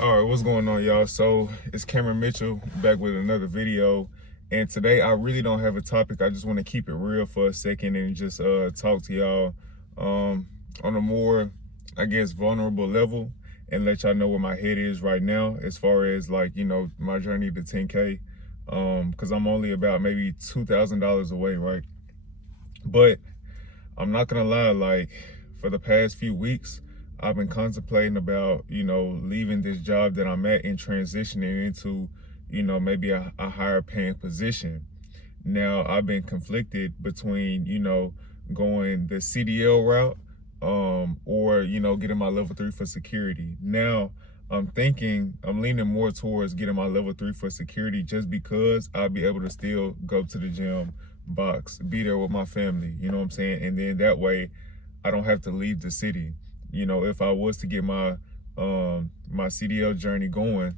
All right, what's going on, y'all? So it's Cameron Mitchell back with another video, and today I really don't have a topic. I just want to keep it real for a second and just talk to y'all on a more, I guess, vulnerable level, and let y'all know where my head is right now as far as, like, my journey to 10K, because I'm only about maybe $2,000 away, right? But I'm not gonna lie, like, for the past few weeks, I've been contemplating about, leaving this job that I'm at and transitioning into, maybe a higher paying position. Now, I've been conflicted between, going the CDL route, or, getting my level 3 for security. Now, I'm leaning more towards getting my level 3 for security just because I'll be able to still go to the gym, box, be there with my family, you know what I'm saying? And then that way I don't have to leave the city. If I was to get my CDL journey going,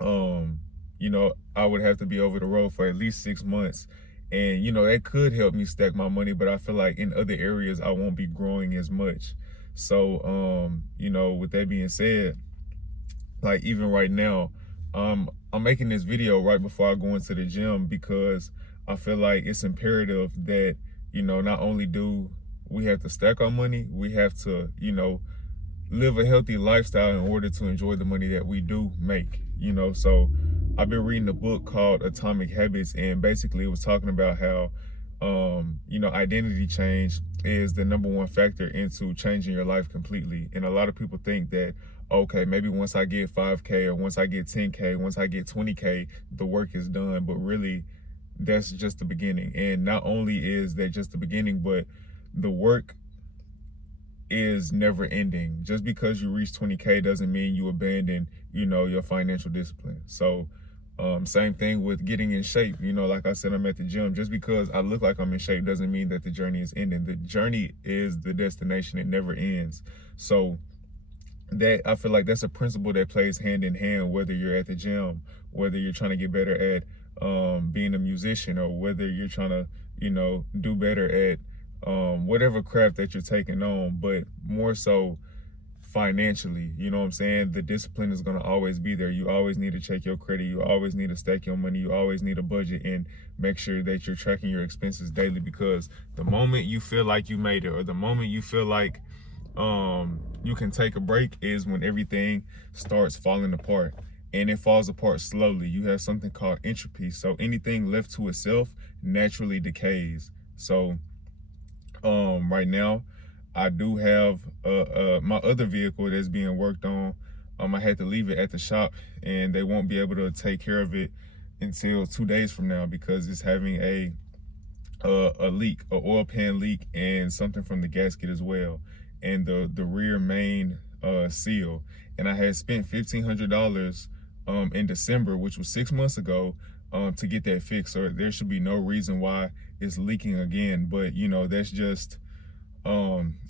I would have to be over the road for at least 6 months. And, that could help me stack my money, but I feel like in other areas I won't be growing as much. So, with that being said, like, even right now, I'm making this video right before I go into the gym because I feel like it's imperative that, not only do we have to stack our money, we have to, live a healthy lifestyle in order to enjoy the money that we do make, So I've been reading a book called Atomic Habits, and basically it was talking about how, identity change is the number one factor into changing your life completely. And a lot of people think that, okay, maybe once I get 5K or once I get 10K, once I get 20K, the work is done. But really, that's just the beginning. And not only is that just the beginning, but the work is never ending. Just because you reach 20K doesn't mean you abandon, your financial discipline. So same thing with getting in shape. Like I said, I'm at the gym. Just because I look like I'm in shape doesn't mean that the journey is ending. The journey is the destination. It never ends. So that, I feel like that's a principle that plays hand in hand, whether you're at the gym, whether you're trying to get better at being a musician, or whether you're trying to, do better at whatever craft that you're taking on, but more so financially. You know what I'm saying? The discipline is going to always be there. You always need to check your credit. You always need to stack your money. You always need a budget and make sure that you're tracking your expenses daily, because the moment you feel like you made it, or the moment you feel like you can take a break, is when everything starts falling apart. And it falls apart slowly. You have something called entropy. So anything left to itself naturally decays. So right now I do have my other vehicle that's being worked on. I had to leave it at the shop, and they won't be able to take care of it until 2 days from now because it's having a leak, a oil pan leak, and something from the gasket as well, and the rear main seal. And I had spent $1,500 in December, which was 6 months ago, to get that fixed. So there should be no reason why it's leaking again. But that's just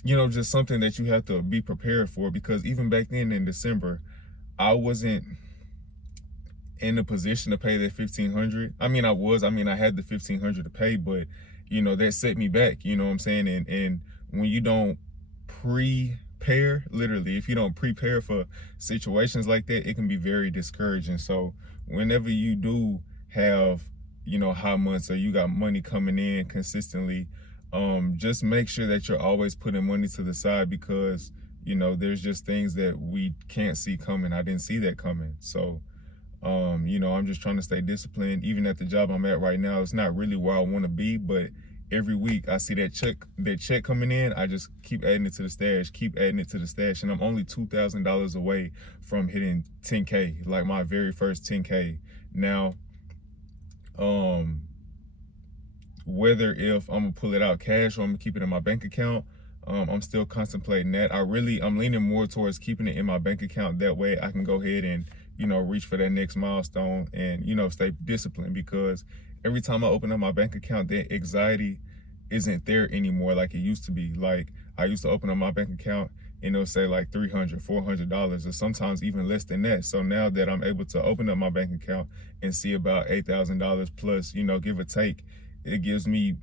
just something that you have to be prepared for, because even back then in December, I wasn't in a position to pay that $1,500. I mean, I had the $1,500 to pay, but that set me back. You know what I'm saying? And when you don't prepare, literally, if you don't prepare for situations like that, it can be very discouraging. So whenever you do have, high months, or you got money coming in consistently, just make sure that you're always putting money to the side, because there's just things that we can't see coming. I didn't see that coming. So I'm just trying to stay disciplined. Even at the job I'm at right now, it's not really where I want to be, but every week I see that check coming in, I just keep adding it to the stash, and I'm only $2,000 away from hitting 10K, like my very first 10K. Now, whether if I'm gonna pull it out cash or I'm gonna keep it in my bank account, I'm still contemplating that. I'm leaning more towards keeping it in my bank account. That way I can go ahead and, reach for that next milestone and, stay disciplined, because every time I open up my bank account, that anxiety isn't there anymore like it used to be. Like, I used to open up my bank account and it'll say like $300, $400, or sometimes even less than that. So now that I'm able to open up my bank account and see about $8,000 plus, give or take, it gives me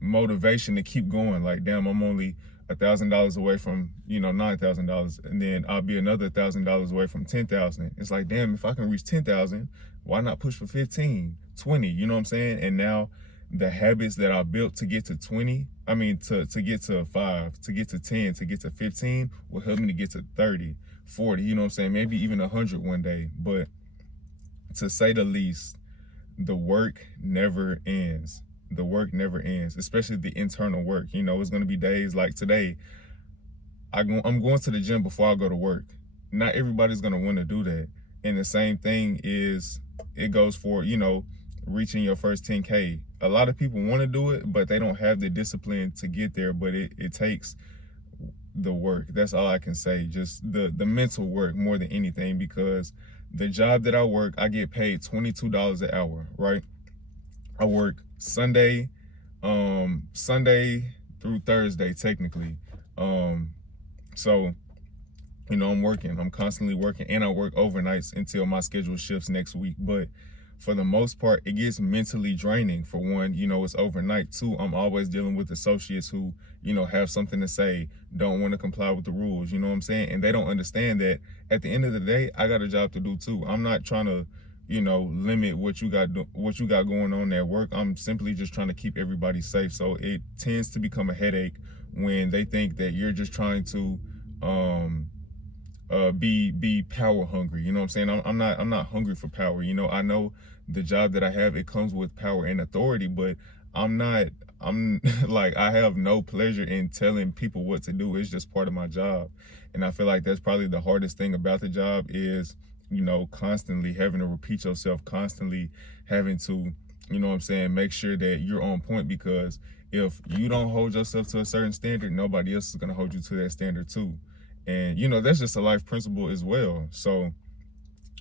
motivation to keep going. Like, damn, I'm only $1,000 away from, $9,000, and then I'll be another $1,000 away from 10,000. It's like, damn, if I can reach 10,000, why not push for 15, 20? You know what I'm saying? And now the habits that I built to get to 20, to get to 5, to get to 10, to get to 15 will help me to get to 30, 40, you know what I'm saying? Maybe even 100 one day. But to say the least, the work never ends. The work never ends, especially the internal work. It's going to be days like today. I'm going to the gym before I go to work. Not everybody's going to want to do that. And the same thing it goes for, reaching your first 10K. A lot of people want to do it, but they don't have the discipline to get there. But it takes the work. That's all I can say. Just the mental work more than anything, because the job that I work, I get paid $22 an hour, right? I work Sunday through Thursday, technically. So, I'm constantly working, and I work overnights until my schedule shifts next week. But for the most part, it gets mentally draining. For one, it's overnight. Two, I'm always dealing with associates who, have something to say, don't want to comply with the rules, you know what I'm saying? And they don't understand that at the end of the day, I got a job to do too. I'm not trying to, limit what you got going on at work. I'm simply just trying to keep everybody safe. So it tends to become a headache when they think that you're just trying to be power hungry. You know what I'm saying? I'm not hungry for power. I know the job that I have, it comes with power and authority, but I'm like, I have no pleasure in telling people what to do. It's just part of my job. And I feel like that's probably the hardest thing about the job is, constantly having to repeat yourself, constantly having to, make sure that you're on point, because if you don't hold yourself to a certain standard, nobody else is going to hold you to that standard too. And, that's just a life principle as well. So,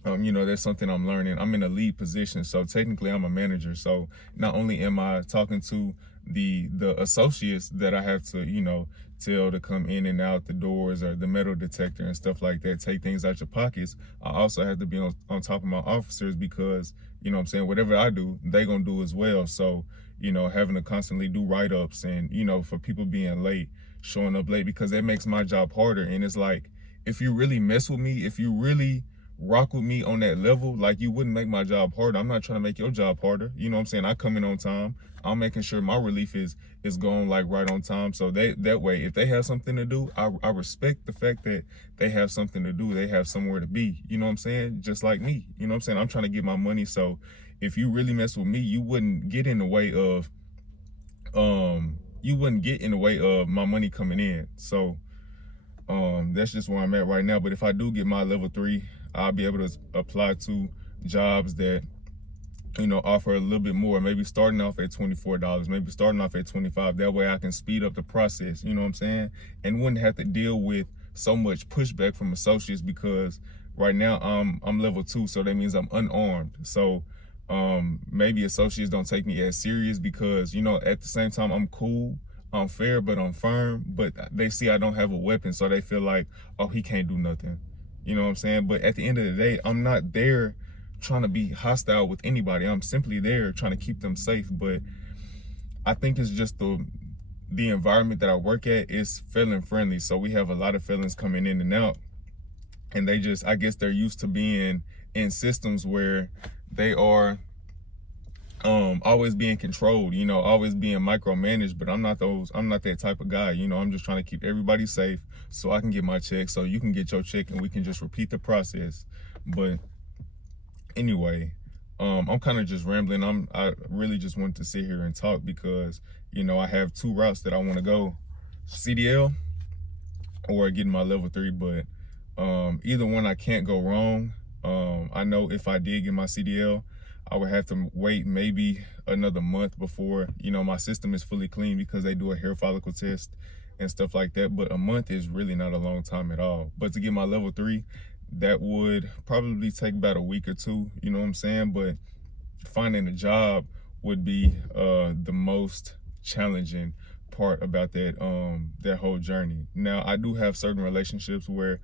that's something I'm learning. I'm in a lead position, so technically I'm a manager. So not only am I talking to the associates that I have to, tell to come in and out the doors, or the metal detector and stuff like that, take things out your pockets, I also have to be on top of my officers, because, whatever I do, they gonna do as well. So, having to constantly do write-ups, and, for people being late, showing up late, because that makes my job harder. And it's like, if you really mess with me, if you really rock with me on that level, like, you wouldn't make my job harder. I'm not trying to make your job harder. You know what I'm saying? I come in on time. I'm making sure my relief is going like right on time. So that way, if they have something to do, I respect the fact that they have something to do. They have somewhere to be. You know what I'm saying? Just like me. You know what I'm saying? I'm trying to get my money. So if you really mess with me, you wouldn't get in the way of my money coming in. So that's just where I'm at right now. But if I do get my level 3, I'll be able to apply to jobs that, offer a little bit more, maybe starting off at $24, maybe starting off at $25. That way I can speed up the process, you know what I'm saying? And wouldn't have to deal with so much pushback from associates, because right now I'm level 2, so that means I'm unarmed. So maybe associates don't take me as serious, because, at the same time, I'm cool, I'm fair, but I'm firm. But they see I don't have a weapon, so they feel like, oh, he can't do nothing. You know what I'm saying? But at the end of the day, I'm not there trying to be hostile with anybody. I'm simply there trying to keep them safe. But I think it's just the environment that I work at is felon friendly. So we have a lot of felons coming in and out. And I guess they're used to being in systems where they are always being controlled, always being micromanaged. But I'm not that type of guy. I'm just trying to keep everybody safe so I can get my check, so you can get your check, and we can just repeat the process. But anyway, I'm kind of just rambling. I really just wanted to sit here and talk, because, I have 2 routes that I want to go: CDL or getting my level 3. But either one, I can't go wrong. I know if I did get my CDL, I would have to wait maybe another month before, my system is fully clean, because they do a hair follicle test and stuff like that. But a month is really not a long time at all. But to get my level 3, that would probably take about a week or 2, you know what I'm saying? But finding a job would be the most challenging part about that whole journey. Now, I do have certain relationships where,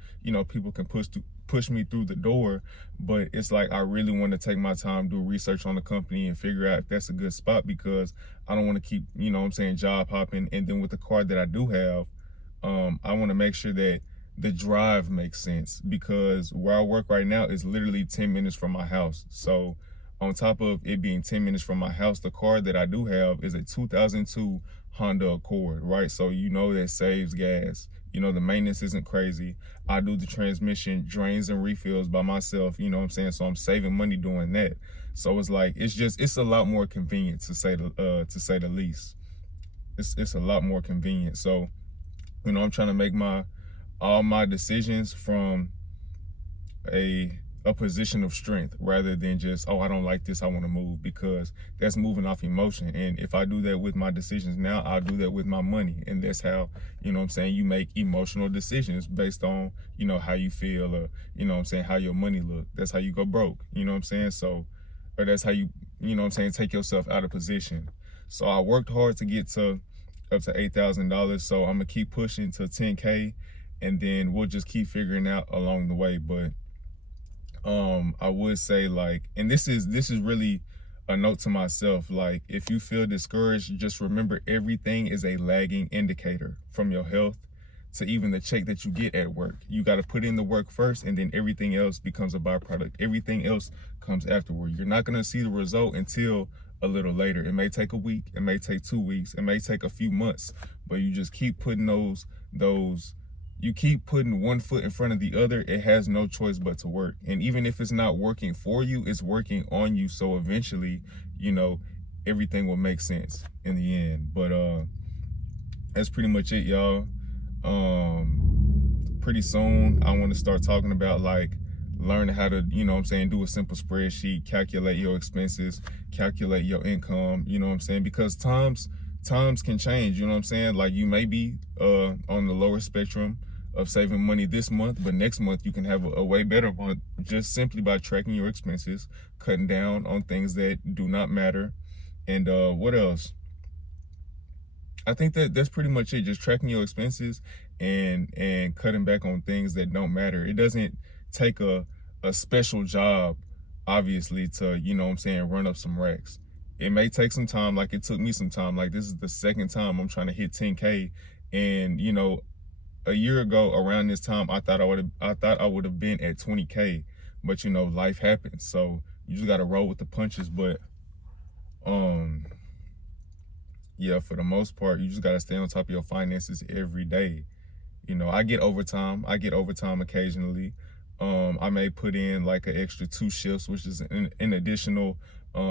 people can push me through the door, but it's like, I really want to take my time, do research on the company, and figure out if that's a good spot, because I don't want to keep, job hopping. And then with the card that I do have, I want to make sure that the drive makes sense, because where I work right now is literally 10 minutes from my house. So on top of it being 10 minutes from my house, the car that I do have is a 2002 Honda Accord, right? So you know that saves gas. You know, the maintenance isn't crazy. I do the transmission drains and refills by myself, you know what I'm saying? So I'm saving money doing that. So it's like, it's a lot more convenient, to say the least. It's a lot more convenient. So, you know, I'm trying to make all my decisions from a position of strength, rather than just, oh, I don't like this, I want to move, because that's moving off emotion. And if I do that with my decisions now, I'll do that with my money. And that's how, you know what I'm saying, you make emotional decisions based on, you know, how you feel, or, you know what I'm saying, how your money look. That's how you go broke, you know what I'm saying? So, or that's how you know what I'm saying, take yourself out of position. So I worked hard to get to up to $8,000. So I'm gonna keep pushing to 10K, and then we'll just keep figuring out along the way. But I would say, like, and this is really a note to myself, like, if you feel discouraged, just remember everything is a lagging indicator, from your health to even the check that you get at work. You got to put in the work first, and then everything else becomes a byproduct. Everything else comes afterward. You're not going to see the result until a little later. It may take a week, it may take 2 weeks, it may take a few months, but you just keep putting those you keep putting one foot in front of the other. It has no choice but to work. And even if it's not working for you, it's working on you. So eventually, you know, everything will make sense in the end. But that's pretty much it, y'all. Pretty soon I want to start talking about, like, learning how to, you know what I'm saying, do a simple spreadsheet, calculate your expenses, calculate your income, you know what I'm saying? Because times can change, you know what I'm saying? Like, you may be on the lower spectrum of saving money this month, but next month you can have a way better month, just simply by tracking your expenses, cutting down on things that do not matter. And what else? I think that's pretty much it. Just tracking your expenses, and cutting back on things that don't matter. It doesn't take a special job, obviously, to, you know what I'm saying, run up some racks. It may take some time, like it took me some time. Like, this is the second time I'm trying to hit 10K. And, you know, a year ago around this time, I thought I would have been at 20K, but, you know, life happens. So you just got to roll with the punches. But yeah, for the most part, you just got to stay on top of your finances every day. You know, I get overtime occasionally. I may put in like an extra 2 shifts, which is an additional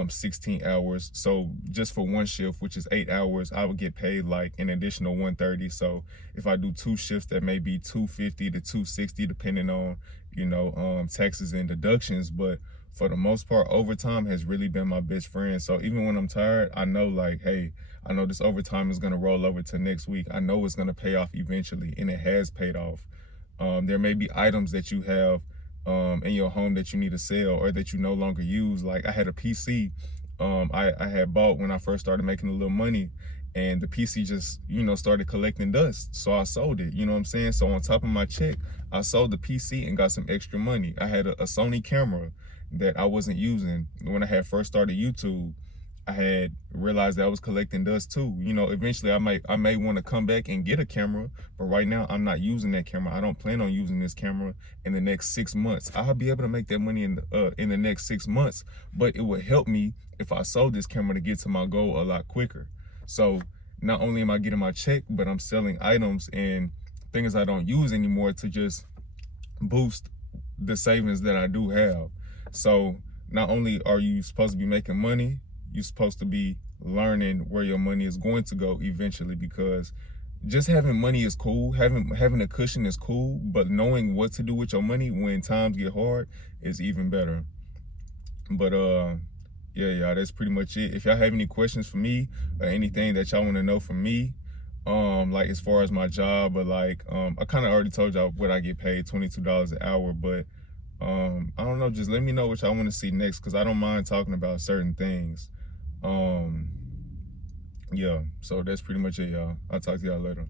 16 hours. So just for one shift, which is 8 hours, I would get paid like an additional 130. So if I do 2 shifts, that may be 250 to 260, depending on, you know, taxes and deductions. But for the most part, overtime has really been my best friend. So even when I'm tired, I know, like, hey, I know this overtime is gonna roll over to next week. I know it's gonna pay off eventually, and it has paid off. There may be items that you have in your home that you need to sell, or that you no longer use. Like, I had a PC I had bought when I first started making a little money, and the PC just, you know, started collecting dust. So I sold it, you know what I'm saying? So on top of my check, I sold the PC and got some extra money. I had a Sony camera that I wasn't using when I had first started YouTube. I had realized that I was collecting dust too. You know, eventually I may want to come back and get a camera, but right now I'm not using that camera. I don't plan on using this camera in the next 6 months. I'll be able to make that money in the next 6 months, but it would help me if I sold this camera to get to my goal a lot quicker. So not only am I getting my check, but I'm selling items and things I don't use anymore to just boost the savings that I do have. So not only are you supposed to be making money, you're supposed to be learning where your money is going to go eventually, because just having money is cool, having a cushion is cool, but knowing what to do with your money when times get hard is even better. But yeah, y'all, that's pretty much it. If y'all have any questions for me or anything that y'all want to know from me, like as far as my job, or like I kind of already told y'all what I get paid, $22 an hour, but I don't know, just let me know what y'all want to see next, because I don't mind talking about certain things. Yeah, so that's pretty much it, y'all. I'll talk to y'all later.